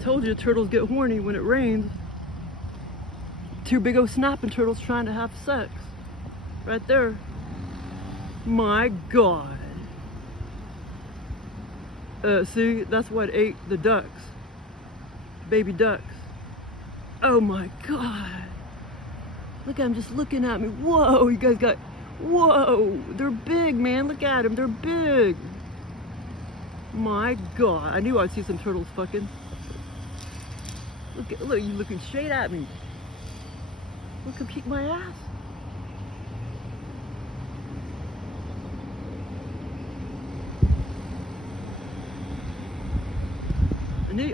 Told you turtles get horny when it rains. Two big old snapping turtles trying to have sex. Right there. My God. See, that's what ate the ducks. Baby ducks. Oh my God. Look at them just looking at me. Whoa, you guys got, whoa. They're big, man. Look at them, they're big. My God, I knew I'd see some turtles fucking. Look, you looking straight at me. Look, come kick my ass.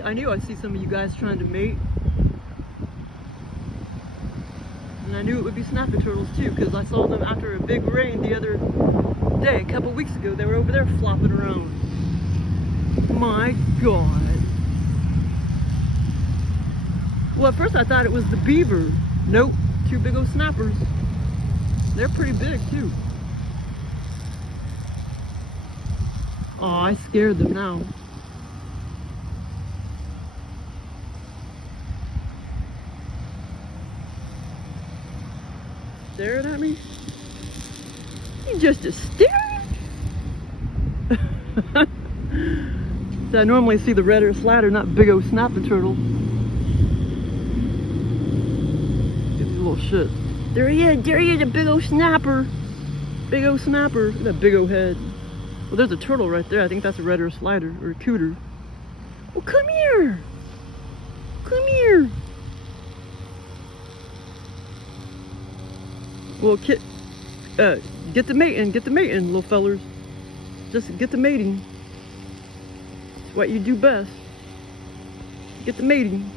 I knew I'd see some of you guys trying to mate. And I knew it would be snapping turtles too, because I saw them after a big rain the other day, a couple weeks ago. They were over there flopping around. My God. Well, at first I thought it was the beaver. Nope, two big old snappers. They're pretty big too. Oh, I scared them now. Staring at me? You just a staring? I normally see the red or slider, not big old snapping turtle. Get these little shit. There he is, a big old snapper. Big old snapper. Look at that big old head. Well, there's a turtle right there. I think that's a red or slider or a cooter. Well, come here. Come here. Well, get the mating, little fellers. Just get the mating. It's what you do best. Get the mating.